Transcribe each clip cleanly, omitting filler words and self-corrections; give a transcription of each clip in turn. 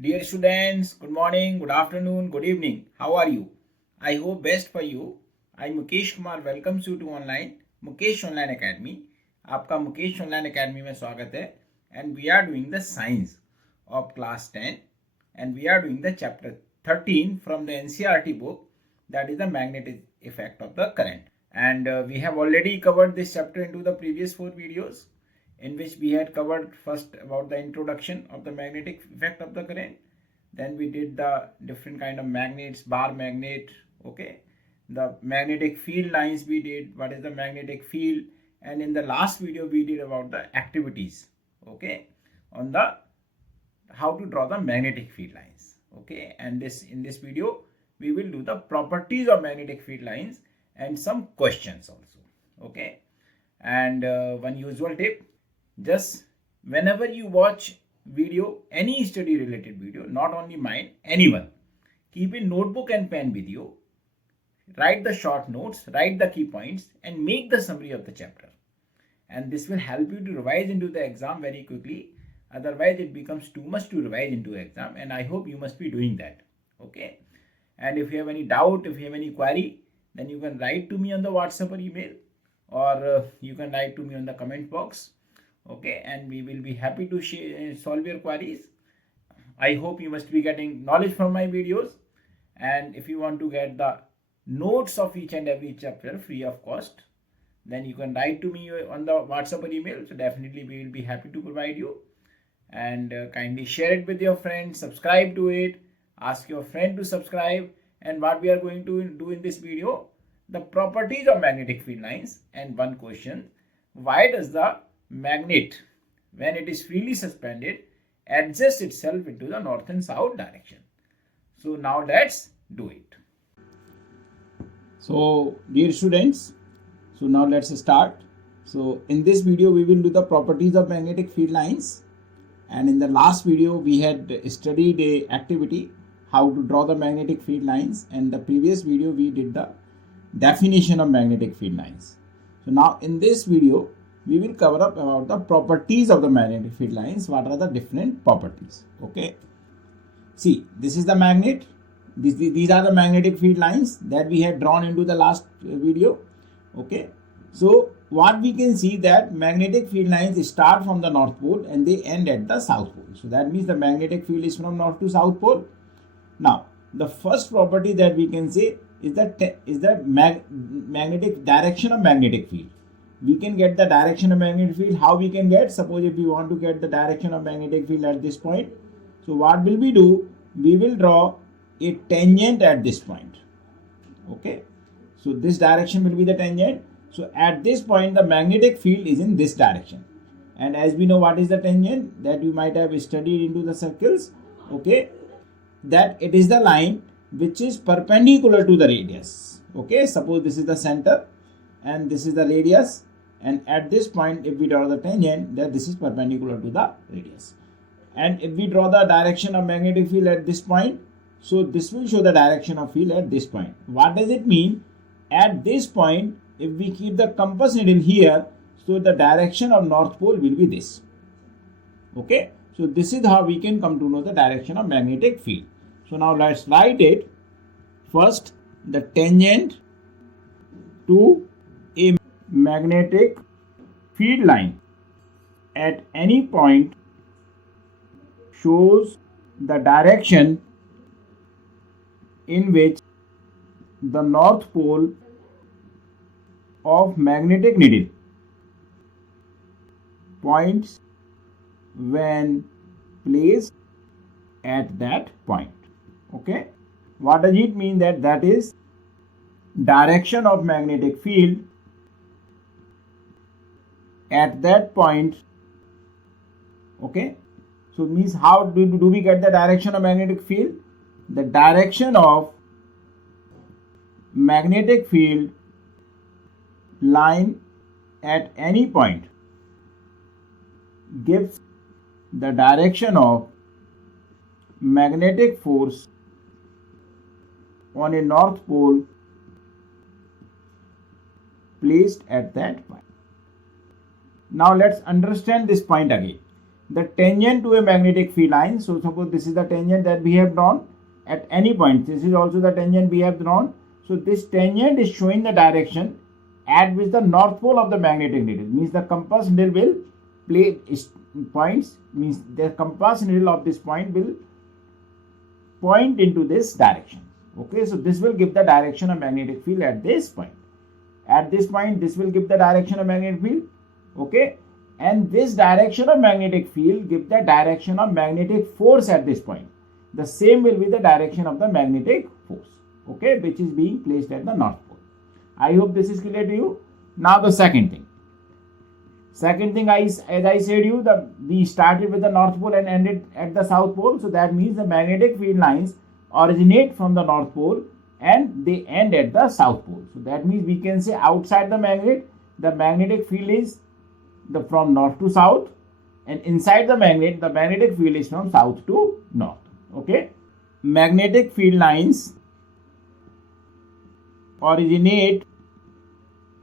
Dear students, good morning, good afternoon, good evening. How are you? I hope best for you. I Mukesh Kumar welcomes you to online Mukesh Online Academy. आपका Mukesh online academy में स्वागत है. And we are doing the science of class 10 and we are doing the chapter 13 from the NCERT book, that is the magnetic effect of the current. And we have already covered this chapter into the previous 4 videos, in which we had covered first about the introduction of the magnetic effect of the current. Then we did the different kind of magnets, bar magnet, okay. The magnetic field lines we did, what is the magnetic field, and in the last video we did about the activities, okay, on the how to draw the magnetic field lines, okay. And in this video we will do the properties of magnetic field lines and some questions also, okay. And one usual tip, just whenever you watch video, any study related video, not only mine, anyone, keep a notebook and pen with you, write the short notes, write the key points and make the summary of the chapter, and this will help you to revise into the exam very quickly. Otherwise it becomes too much to revise into exam, and I hope you must be doing that, okay. And if you have any doubt, if you have any query, then you can write to me on the WhatsApp or email, or you can write to me on the comment box, okay, and we will be happy to solve your queries. I hope you must be getting knowledge from my videos, and if you want to get the notes of each and every chapter free of cost, then you can write to me on the WhatsApp or email. So definitely we will be happy to provide you, and kindly share it with your friends, subscribe to it, ask your friend to subscribe. And what we are going to do in this video, the properties of magnetic field lines, and one question, why does the magnet, when it is freely suspended, adjusts itself into the north and south direction? So now let's do it. So dear students, so now let's start. So in this video we will do the properties of magnetic field lines, and in the last video we had studied a activity how to draw the magnetic field lines, and the previous video we did the definition of magnetic field lines. So now in this video we will cover up about the properties of the magnetic field lines. What are the different properties? Okay, see, this is the magnet. These are the magnetic field lines that we had drawn into the last video, okay. So what we can see, that magnetic field lines start from the north pole and they end at the south pole. So that means the magnetic field is from north to south pole. Now the first property that we can say is the magnetic direction of magnetic field. We can get the direction of magnetic field. How we can get? Suppose if we want to get the direction of magnetic field at this point, so what will we do? We will draw a tangent at this point, okay. So this direction will be the tangent. So at this point the magnetic field is in this direction, and as we know what is the tangent, that you might have studied into the circles, okay, that it is the line which is perpendicular to the radius, okay. Suppose this is the center and this is the radius, and at this point if we draw the tangent, that this is perpendicular to the radius. And if we draw the direction of magnetic field at this point, so this will show the direction of field at this point. What does it mean? At this point, if we keep the compass needle here, so the direction of north pole will be this, okay. So this is how we can come to know the direction of magnetic field. So now let's write it. First, the tangent to a magnetic field line at any point shows the direction in which the north pole of magnetic needle points when placed at that point, okay. What does it mean? That is direction of magnetic field at that point, okay. So means how do we get the direction of magnetic field? The direction of magnetic field line at any point gives the direction of magnetic force on a north pole placed at that point. Now let's understand this point again. the tangent to a magnetic field line. So suppose this is the tangent that we have drawn at any point. This is also the tangent we have drawn. So this tangent is showing the direction at which the north pole of the magnetic needle, means the compass needle will play points, means the compass needle of this point will point into this direction. Okay, so this will give the direction of magnetic field at this point. At this point, this will give the direction of magnetic field. Okay, and this direction of magnetic field give the direction of magnetic force at this point. The same will be the direction of the magnetic force, okay, which is being placed at the north pole. I hope this is clear to you. Now the second thing, as I said you, we started with the north pole and ended at the south pole. So that means the magnetic field lines originate from the north pole and they end at the south pole. So that means we can say outside the magnetic field is from north to south, and inside the magnetic field is from south to north. Okay, magnetic field lines originate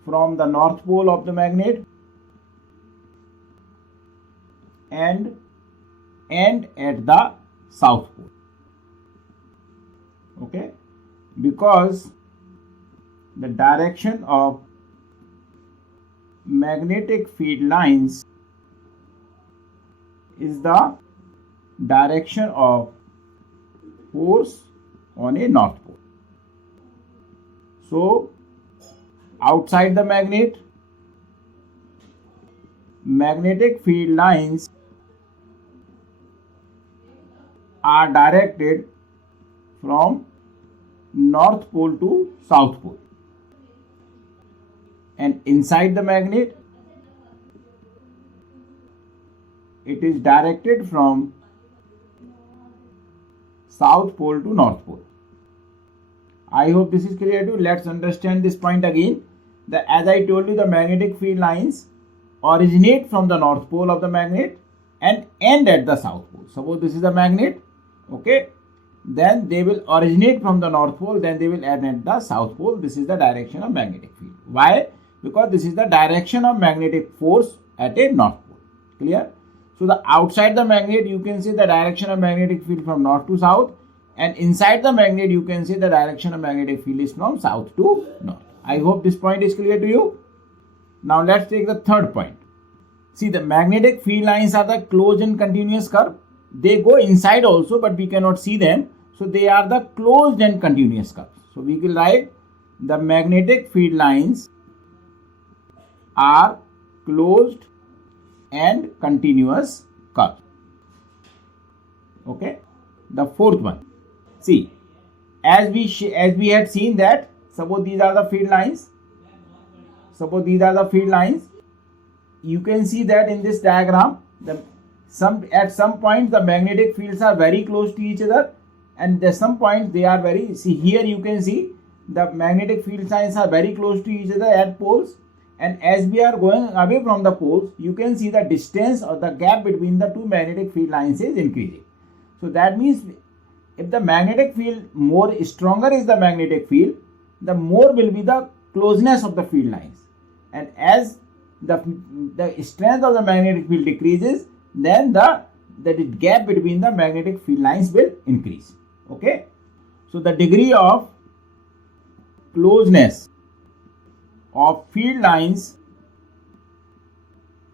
from the north pole of the magnet and end at the south pole. Okay, because the direction of magnetic field lines is the direction of force on a north pole. So outside the magnetic field lines are directed from north pole to south pole, and inside the magnet it is directed from south pole to north pole. I hope this is clear to you. Let's understand this point again. As I told you, the magnetic field lines originate from the north pole of the magnet and end at the south pole. Suppose this is the magnet, okay, then they will originate from the north pole, then they will end at the south pole. This is the direction of magnetic field. Why? Because this is the direction of magnetic force at a north pole. Clear? So the outside the magnet, you can see the direction of magnetic field from north to south, and inside the magnet you can see the direction of magnetic field is from south to north. I hope this point is clear to you. Now let's take the third point. See, the magnetic field lines are the closed and continuous curve. They go inside also, but we cannot see them. So they are the closed and continuous curves. So we will write the magnetic field lines are closed and continuous curves. Okay. The fourth one. See, as we had seen that, suppose these are the field lines. You can see that in this diagram, at some points the magnetic fields are very close to each other, and at some points they are very. See, here you can see the magnetic field lines are very close to each other at poles, and as we are going away from the poles, you can see the distance or the gap between the two magnetic field lines is increasing. So that means if the magnetic field stronger is the magnetic field, the more will be the closeness of the field lines, and as the strength of the magnetic field decreases, then the gap between the magnetic field lines will increase. Okay, so the degree of closeness of field lines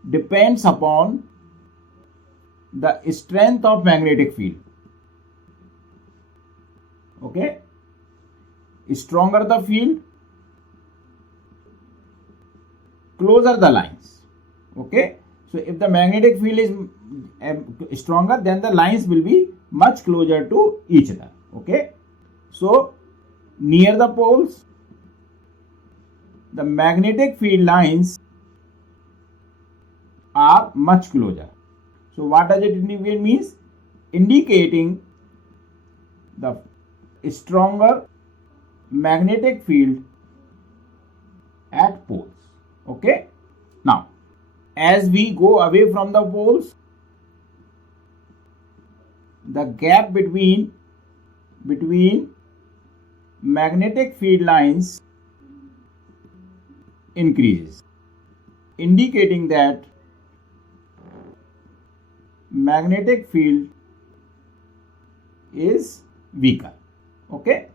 depends upon the strength of magnetic field. Okay, stronger the field, closer the lines. Okay, so if the magnetic field is stronger, then the lines will be much closer to each other. Okay, so near the poles, the magnetic field lines are much closer. So what does it indicate? Means indicating the stronger magnetic field at poles. Okay, now as we go away from the poles, the gap between magnetic field lines increases, indicating that magnetic field is weaker. Okay,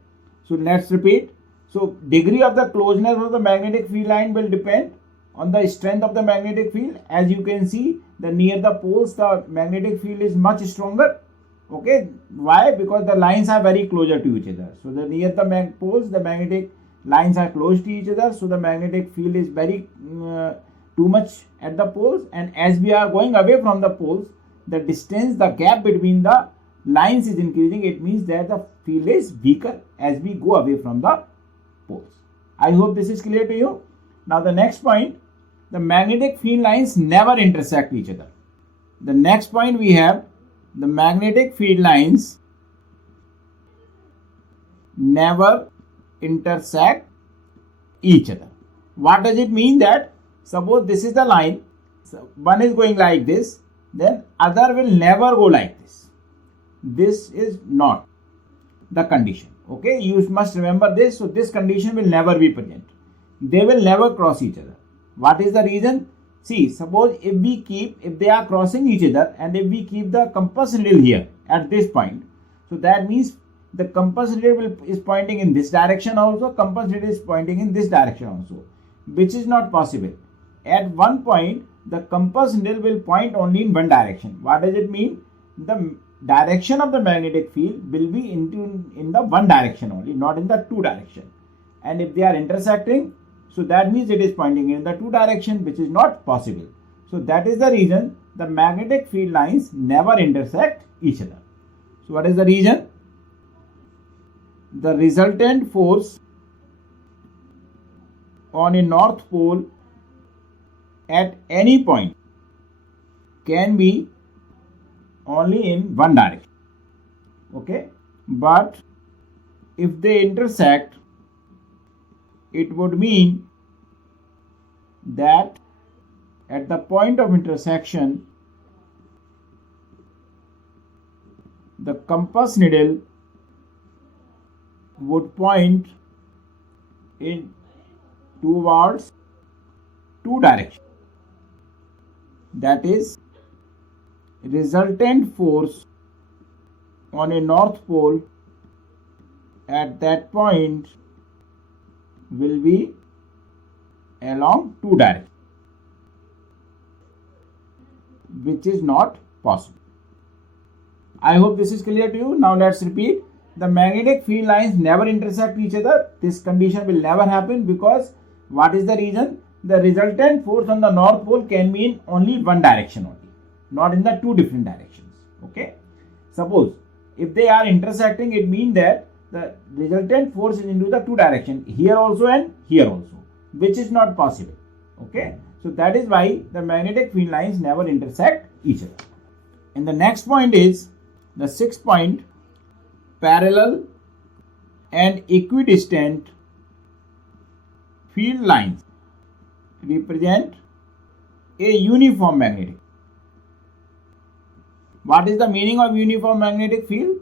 so let's repeat. So degree of the closeness of the magnetic field line will depend on the strength of the magnetic field. As you can see, the near the poles the magnetic field is much stronger. Okay, why? Because the lines are very closer to each other. So the near the poles the magnetic lines are close to each other, so the magnetic field is very too much at the poles, and as we are going away from the poles, the distance, the gap between the lines is increasing. It means that the field is weaker as we go away from the poles. I hope this is clear to you. Now the next point, the magnetic field lines never intersect each other. The next point we have, the magnetic field lines never intersect each other. What does it mean? That suppose this is the line, so one is going like this, then other will never go like this. This is not the condition. Okay, you must remember this. So this condition will never be present. They will never cross each other. What is the reason? See, suppose if they are crossing each other, and if we keep the compass needle here at this point, so that means the compass needle is pointing in this direction also, compass needle is pointing in this direction also, which is not possible. At one point, the compass needle will point only in one direction. What does it mean? The direction of the magnetic field will be in the one direction only, not in the two direction. And if they are intersecting, so that means it is pointing in the two direction, which is not possible. So that is the reason the magnetic field lines never intersect each other. So what is the reason? The resultant force on a north pole at any point can be only in one direction. Okay, but if they intersect, it would mean that at the point of intersection, the compass needle would point in towards two directions. That is, resultant force on a north pole at that point will be along two directions, which is not possible. I hope this is clear to you. Now let's repeat. The magnetic field lines never intersect each other. This condition will never happen because what is the reason? The resultant force on the north pole can be in only one direction only, not in the two different directions. Okay. Suppose if they are intersecting, it means that the resultant force is into the two direction, here also and here also, which is not possible. Okay. So that is why the magnetic field lines never intersect each other. And the next point is the sixth point, parallel and equidistant field lines represent a uniform magnetic. What is the meaning of uniform magnetic field?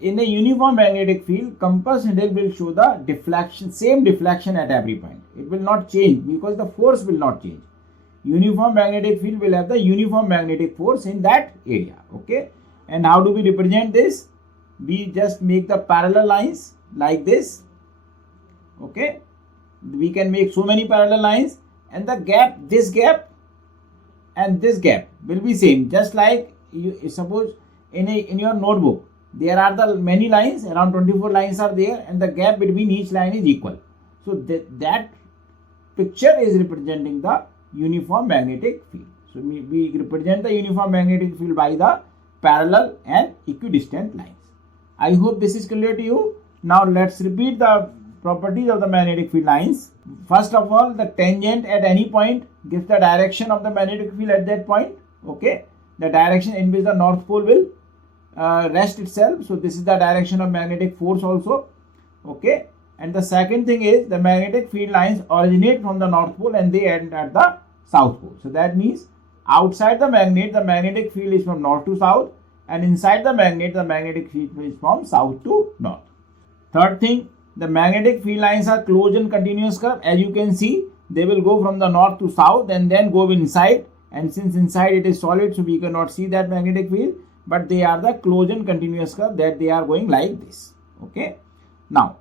In a uniform magnetic field, compass needle will show the deflection, same deflection at every point. It will not change because the force will not change. Uniform magnetic field will have the uniform magnetic force in that area. Okay. And how do we represent this? We just make the parallel lines like this. Okay. We can make so many parallel lines, and the gap, this gap and this gap will be same. Just like you suppose in your notebook, there are the many lines, around 24 lines are there, and the gap between each line is equal. So that picture is representing the uniform magnetic field. So we represent the uniform magnetic field by the parallel and equidistant lines. I hope this is clear to you. Now let's repeat the properties of the magnetic field lines. First of all, the tangent at any point gives the direction of the magnetic field at that point. Okay, the direction in which the north pole will rest itself. So this is the direction of magnetic force also. Okay, and the second thing is the magnetic field lines originate from the north pole and they end at the south pole. So that means outside the magnetic field is from north to south, and inside the magnetic field is from south to north. Third thing, the magnetic field lines are closed and continuous curve. As you can see, they will go from the north to south and then go inside and since inside it is solid, so we cannot see that magnetic field, but they are the closed and continuous curve that they are going like this. Okay. Now,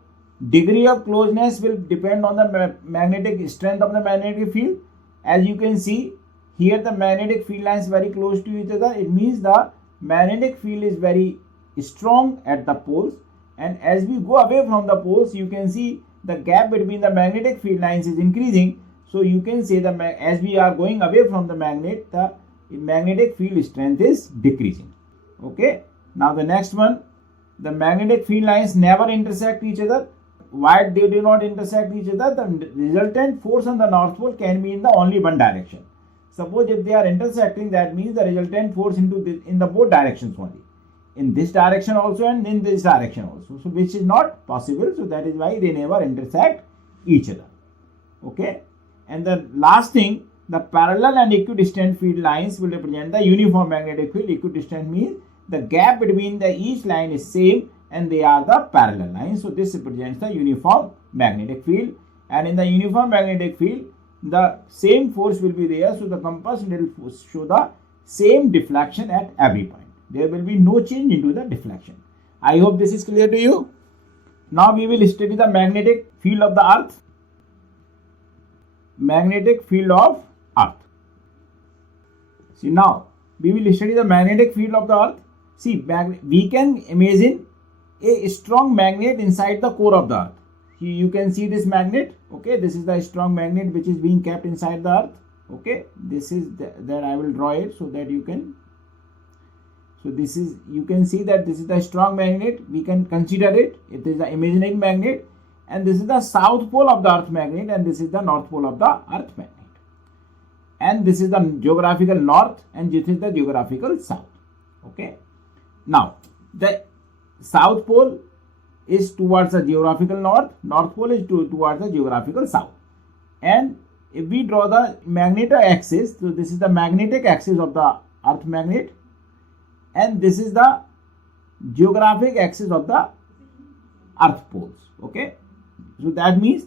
degree of closeness will depend on the magnetic strength of the magnetic field. As you can see here, the magnetic field lines very close to each other. It means the magnetic field is very strong at the poles, and as we go away from the poles, you can see the gap between the magnetic field lines is increasing. So you can say that as we are going away from the magnet, the magnetic field strength is decreasing. Okay. Now the next one, the magnetic field lines never intersect each other. Why they do not intersect each other? The resultant force on the North Pole can be in the only one direction. Suppose if they are intersecting, that means the resultant force in the both directions only. In this direction also and in this direction also. So which is not possible. So that is why they never intersect each other. Okay. And the last thing, the parallel and equidistant field lines will represent the uniform magnetic field. Equidistant means the gap between each line is same and they are the parallel lines. So this represents the uniform magnetic field. And in the uniform magnetic field, the same force will be there. So the compass will show the same deflection at every point. There will be no change into the deflection. I hope this is clear to you. Now we will study the magnetic field of the earth. Magnetic field of earth. See, now we will study the magnetic field of the earth. See, we can imagine a strong magnet inside the core of the earth. You can see this magnet. Okay, this is the strong magnet which is being kept inside the earth. Okay, this is that I will draw it so that you can. So this is, you can see that this is the strong magnet. We can consider it. It is the imaginary magnet. And this is the south pole of the earth magnet, and this is the north pole of the earth magnet. And this is the geographical north, and this is the geographical south. Okay. Now, the south pole is towards the geographical north, north pole is towards the geographical south. And if we draw the magnetic axis, so this is the magnetic axis of the earth magnet, and this is the geographic axis of the earth poles. Okay. So that means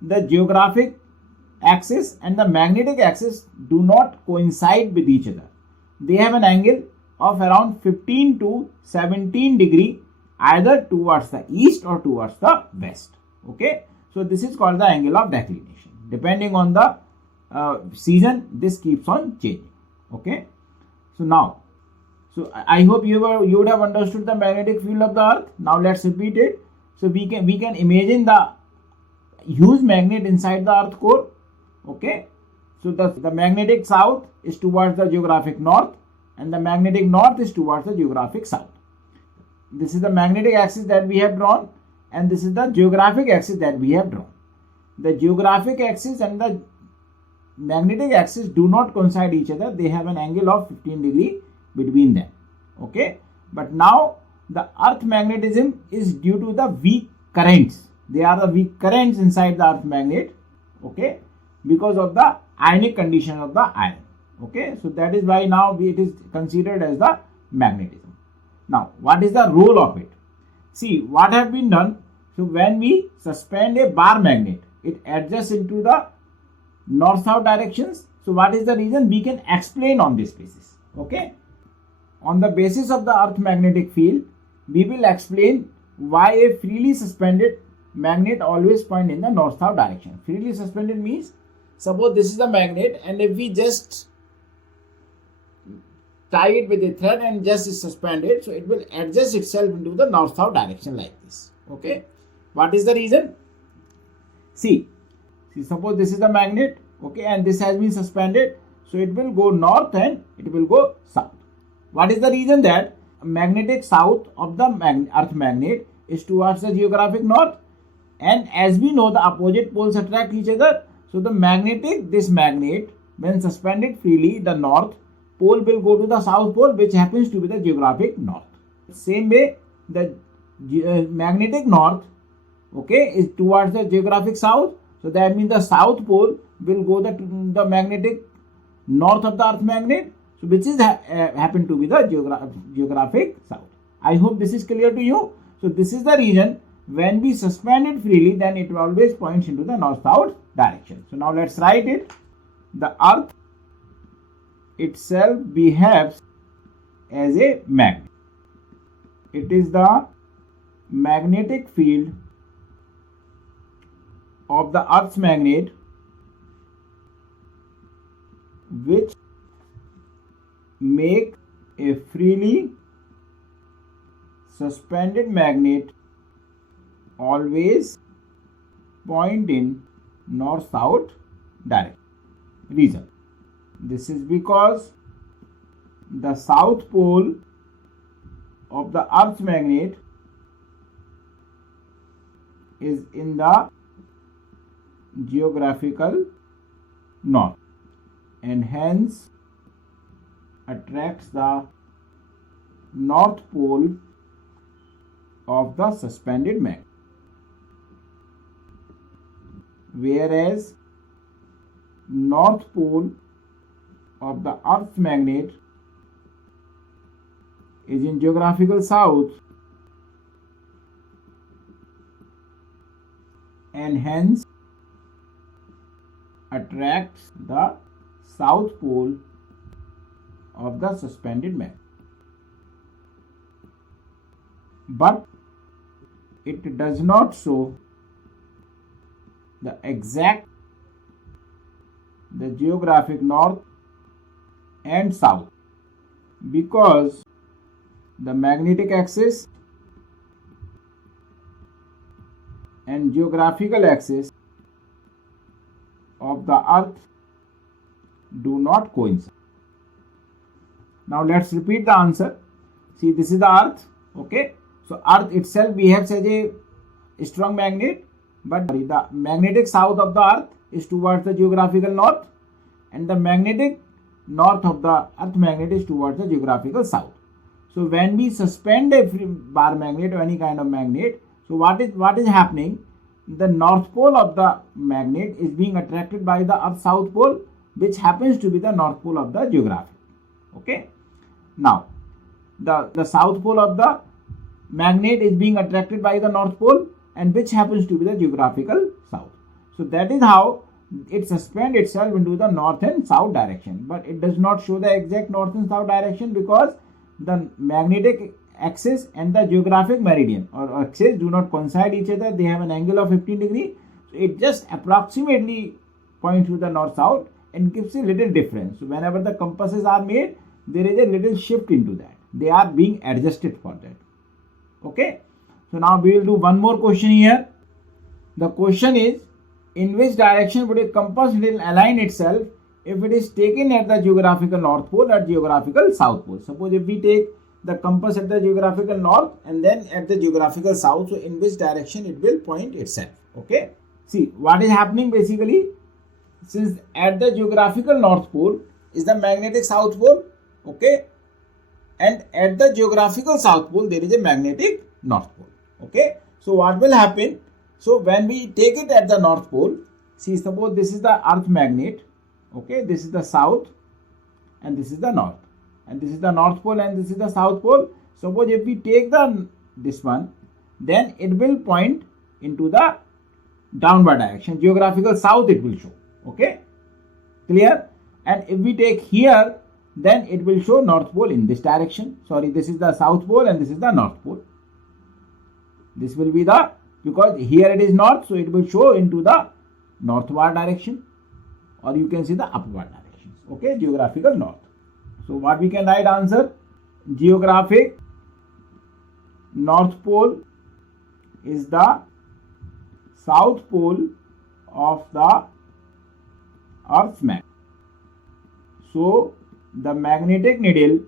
the geographic axis and the magnetic axis do not coincide with each other. They have an angle of around 15 to 17 degree either towards the east or towards the west. Okay. So this is called the angle of declination. Depending on the season, this keeps on changing. Okay. So now, so I hope you would have understood the magnetic field of the earth. Now let's repeat it. So we can imagine the huge magnet inside the earth core. Okay. So the magnetic south is towards the geographic north and the magnetic north is towards the geographic south. This is the magnetic axis that we have drawn and this is the geographic axis that we have drawn. The geographic axis and the magnetic axis do not coincide each other. They have an angle of 15 degree between them. Okay. But now the earth magnetism is due to the weak currents. They are the weak currents inside the earth magnet. Okay. Because of the ionic condition of the iron. Okay. So that is why now it is considered as the magnetism. Now, what is the role of it? See, what have been done? So when we suspend a bar magnet, it adjusts into the north-south directions. So what is the reason? We can explain on this basis. Okay. On the basis of the earth magnetic field, we will explain why a freely suspended magnet always point in the north-south direction. Freely suspended means, suppose this is the magnet and if we just tie it with a thread and just suspend it, so it will adjust itself into the north-south direction like this. Okay. What is the reason? See, suppose this is the magnet, okay, and this has been suspended, so it will go north and it will go south. What is the reason? That magnetic south of the earth magnet is towards the geographic north, and as we know the opposite poles attract each other, so this magnet when suspended freely, the north pole will go to the south pole, which happens to be the geographic north. Same way the magnetic north, okay, is towards the geographic south, so that means the south pole will go to the magnetic north of the earth magnet, so which is happen to be the geographic south. I hope this is clear to you. So this is the reason when we suspend it freely, then it always points into the north-south direction. So now let's write it. The earth itself behaves as a magnet. It is the magnetic field of the Earth's magnet which make a freely suspended magnet always point in north-south direction. Reason: this is because the south pole of the Earth's magnet is in the geographical north and hence attracts the north pole of the suspended magnet, whereas north pole of the Earth's magnet is in geographical south and hence attracts the south pole of the suspended magnet. But it does not show the geographic north and south because the magnetic axis and geographical axis of the Earth do not coincide. Now let's repeat the answer. See, this is the Earth. Okay, so Earth itself behaves as a strong magnet, but the magnetic south of the Earth is towards the geographical north and the magnetic north of the Earth magnet is towards the geographical south. So when we suspend a bar magnet or any kind of magnet, so what is happening? The north pole of the magnet is being attracted by the Earth's south pole, which happens to be the north pole of the geographic. Okay. Now, the south pole of the magnet is being attracted by the north pole, and which happens to be the geographical south. So that is how it suspends itself into the north and south direction. But it does not show the exact north and south direction because the magnetic axis and the geographic meridian or axis do not coincide each other. They have an angle of 15 degrees. So it just approximately points to the north-south and gives a little difference. So whenever the compasses are made, there is a little shift into that. They are being adjusted for that. Okay. So now we will do one more question here. The question is, in which direction would a compass needle align itself if it is taken at the geographical north pole or geographical south pole? Suppose if we take the compass at the geographical north and then at the geographical south, so in which direction it will point itself. Okay. See, what is happening basically, since at the geographical north pole is the magnetic south pole, okay, and at the geographical south pole there is a magnetic north pole. Okay. So what will happen? So when we take it at the north pole, see, suppose this is the Earth magnet, okay, this is the south and this is the north, and this is the north pole and this is the south pole. Suppose if we take this one, then it will point into the downward direction, geographical south it will show. Okay, clear? And if we take here, then it will show north pole in this direction. Sorry, this is the south pole and this is the north pole. This will be the, because here it is north, so it will show into the northward direction, or you can see the upward directions. Okay, geographical north. So what we can write answer? Geographic north pole is the south pole of the Earth's magnet. So the magnetic needle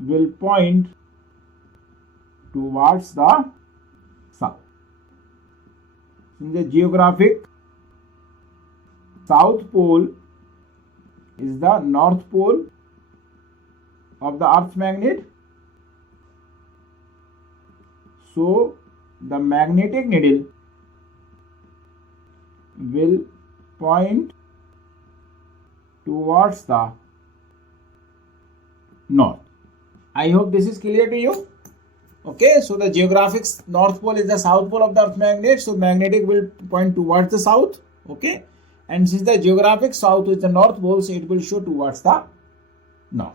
will point towards the south. In the geographic south pole is the north pole of the Earth's magnet. So the magnetic needle will point towards the north. I hope this is clear to you. Okay, so the geographic north pole is the south pole of the Earth magnet. So magnetic will point towards the south. Okay, and since the geographic south is the north pole, so it will show towards the north.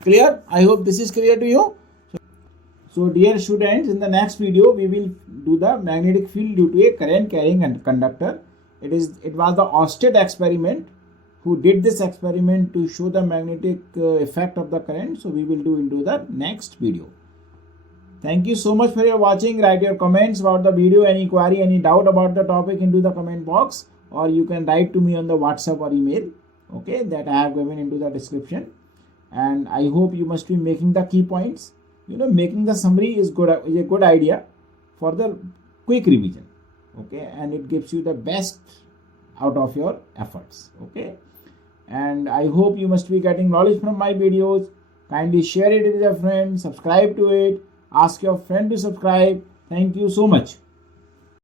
Clear? I hope this is clear to you. So dear students, in the next video we will do the magnetic field due to a current carrying conductor. It was the Oersted experiment who did this experiment to show the magnetic effect of the current. So we will do into the next video. Thank you so much for your watching. Write your comments about the video, any query, any doubt about the topic into the comment box, or you can write to me on the WhatsApp or email, okay, that I have given into the description. And I hope you must be making the key points. Making the summary is a good idea for the quick revision, okay, and it gives you the best out of your efforts, okay. And I hope you must be getting knowledge from my videos. Kindly share it with your friends, subscribe to it, ask your friend to subscribe. Thank you so much.